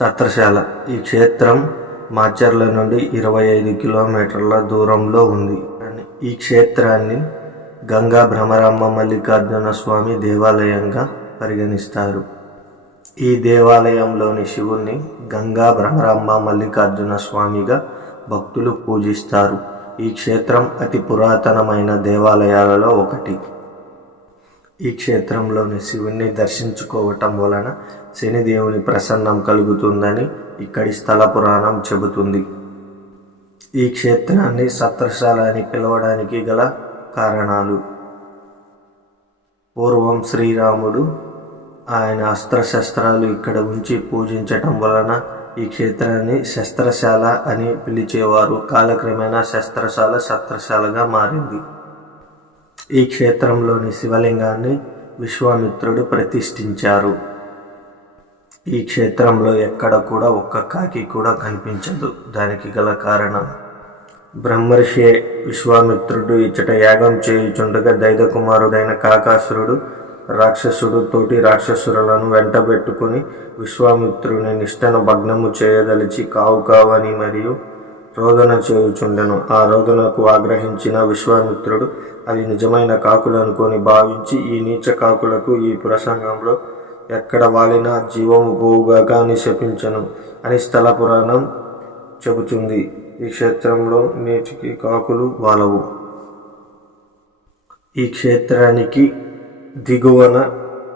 ఛత్రశాల. ఈ క్షేత్రం మాచర్ల నుండి 25 కిలోమీటర్ల దూరంలో ఉంది. ఈ క్షేత్రాన్ని గంగా భ్రమరాంబ మల్లికార్జున స్వామి దేవాలయంగా పరిగణిస్తారు. ఈ దేవాలయంలోని శివుణ్ణి గంగా భ్రమరాంబ మల్లికార్జున స్వామిగా భక్తులు పూజిస్తారు. ఈ క్షేత్రం అతి పురాతనమైన దేవాలయాలలో ఒకటి. ఈ క్షేత్రంలోని శివుణ్ణి దర్శించుకోవటం వలన శనిదేవుని ప్రసన్నం కలుగుతుందని ఇక్కడి స్థల పురాణం చెబుతుంది. ఈ క్షేత్రాన్ని ఛత్రశాల అని పిలవడానికి గల కారణాలు: పూర్వం శ్రీరాముడు ఆయన అస్త్రశస్త్రాలు ఇక్కడ ఉంచి పూజించటం వలన ఈ క్షేత్రాన్ని శస్త్రశాల అని పిలిచేవారు. కాలక్రమేణా శస్త్రశాల ఛత్రశాలగా మారింది. ఈ క్షేత్రంలోని శివలింగాన్ని విశ్వామిత్రుడు ప్రతిష్ఠించారు. ఈ క్షేత్రంలో ఎక్కడ కూడా ఒక్క కాకి కూడా కనిపించదు. దానికి గల కారణం, బ్రహ్మర్షి విశ్వామిత్రుడు ఇచ్చట యాగం చేయుచుండగా దైత్యకుమారుడైన కాకాసురుడు రాక్షసుడు తోటి రాక్షసులను వెంటబెట్టుకుని విశ్వామిత్రుని నిష్టను భగ్నము చేయదలిచి కావు కావని మరియు రోదన చేయుచుండెను. ఆ రోదనకు ఆగ్రహించిన విశ్వామిత్రుడు అవి నిజమైన కాకులనుకొని భావించి ఈ నీచ కాకులకు ఈ ప్రసంగంలో ఎక్కడ వాలినా జీవము పోవుగాక అని శపించను అని స్థల పురాణం చెబుతుంది. ఈ క్షేత్రంలో నేటికి కాకులు వాలవు. ఈ క్షేత్రానికి దిగువన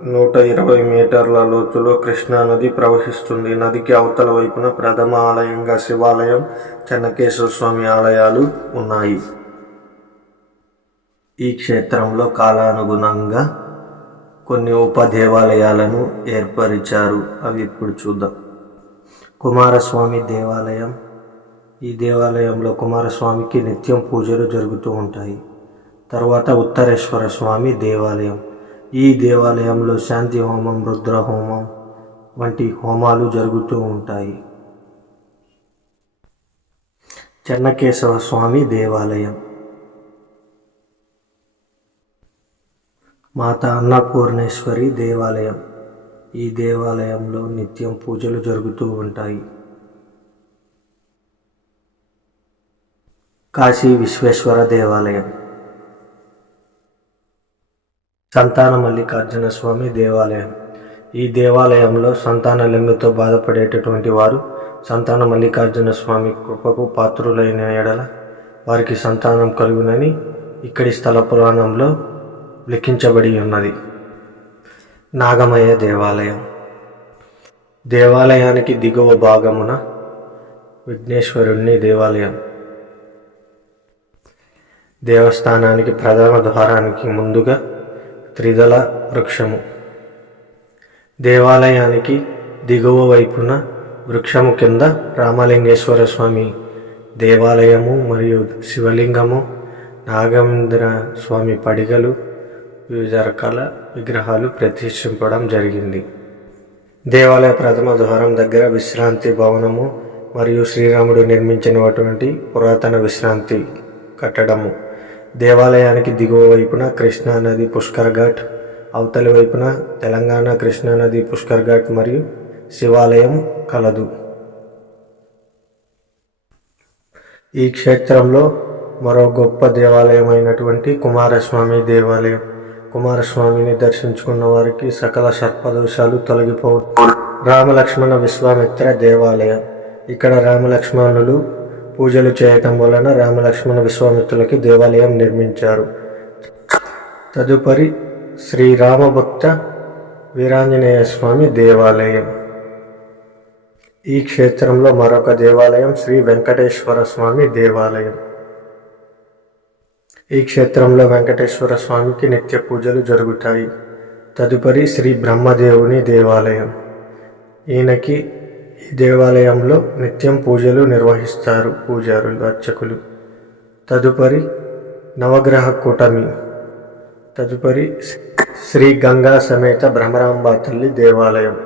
120 మీటర్ల లోతులో కృష్ణానది ప్రవహిస్తుంది. నదికి అవతల వైపున ప్రథమ ఆలయంగా శివాలయం, చెన్నకేశవ స్వామి ఆలయాలు ఉన్నాయి. ఈ క్షేత్రంలో కాలానుగుణంగా కొన్ని ఉపదేవాలయాలను ఏర్పరిచారు. అవి ఇప్పుడు చూద్దాం. కుమారస్వామి దేవాలయం. ఈ దేవాలయంలో కుమారస్వామికి నిత్యం పూజలు జరుగుతూ ఉంటాయి. తర్వాత ఉత్తరేశ్వర స్వామి దేవాలయం. ఈ దేవాలయంలో శాంతి హోమం, రుద్ర హోమం వంటి హోమాలు జరుగుతూ ఉంటాయి. చెన్నకేశవ స్వామి దేవాలయం. మాత అన్నపూర్ణేశ్వరి దేవాలయం. ఈ దేవాలయంలో నిత్యం పూజలు జరుగుతూ ఉంటాయి. కాశీ విశ్వేశ్వర దేవాలయం. సంతాన మల్లికార్జున స్వామి దేవాలయం. ఈ దేవాలయంలో సంతానలేమితో బాధపడేటటువంటి వారు సంతాన మల్లికార్జున స్వామి కృపకు పాత్రులైన ఎడల వారికి సంతానం కలుగునని ఇక్కడి స్థల పురాణంలో లిఖించబడి ఉన్నది. నాగమయ దేవాలయం. దేవాలయానికి దిగువ భాగమున విఘ్నేశ్వరుని దేవాలయం. దేవస్థానానికి ప్రధాన ద్వారానికి ముందుగా త్రిదళ వృక్షము. దేవాలయానికి దిగువ వైపున వృక్షము కింద రామలింగేశ్వర స్వామి దేవాలయము మరియు శివలింగము, నాగేంద్ర స్వామి పడిగలు, వివిధ రకాల విగ్రహాలు ప్రతిష్ఠింపడం జరిగింది. దేవాలయ ప్రథమ ద్వారం దగ్గర విశ్రాంతి భవనము మరియు శ్రీరాముడు నిర్మించినటువంటి పురాతన విశ్రాంతి కట్టడము. దేవాలయానికి దిగువ వైపున కృష్ణానది పుష్కర్ ఘాట్, అవతలి వైపున తెలంగాణ కృష్ణానది పుష్కర్ ఘాట్ మరియు శివాలయం కలదు. ఈ క్షేత్రంలో మరో గొప్ప దేవాలయం అయినటువంటి కుమారస్వామి దేవాలయం. కుమారస్వామిని దర్శించుకున్న వారికి సకల సర్పదోషాలు తొలగిపోవు. రామలక్ష్మణ విశ్వామిత్ర దేవాలయం. ఇక్కడ రామలక్ష్మణులు పూజలు చేయటం వలన రామలక్ష్మణ విశ్వామిత్రులకి దేవాలయం నిర్మించారు. తదుపరి శ్రీరామభక్త వీరాంజనేయ స్వామి దేవాలయం. ఈ క్షేత్రంలో మరొక దేవాలయం శ్రీ వెంకటేశ్వర స్వామి దేవాలయం. ఈ క్షేత్రంలో వెంకటేశ్వర స్వామికి నిత్య పూజలు జరుగుతాయి. తదుపరి శ్రీ బ్రహ్మదేవుని దేవాలయం. ఈయనకి ఈ దేవాలయంలో నిత్యం పూజలు నిర్వహిస్తారు పూజారులు, అర్చకులు. తదుపరి నవగ్రహ కూటమి. తదుపరి శ్రీ గంగా సమేత భ్రమరాంబ తల్లి దేవాలయం.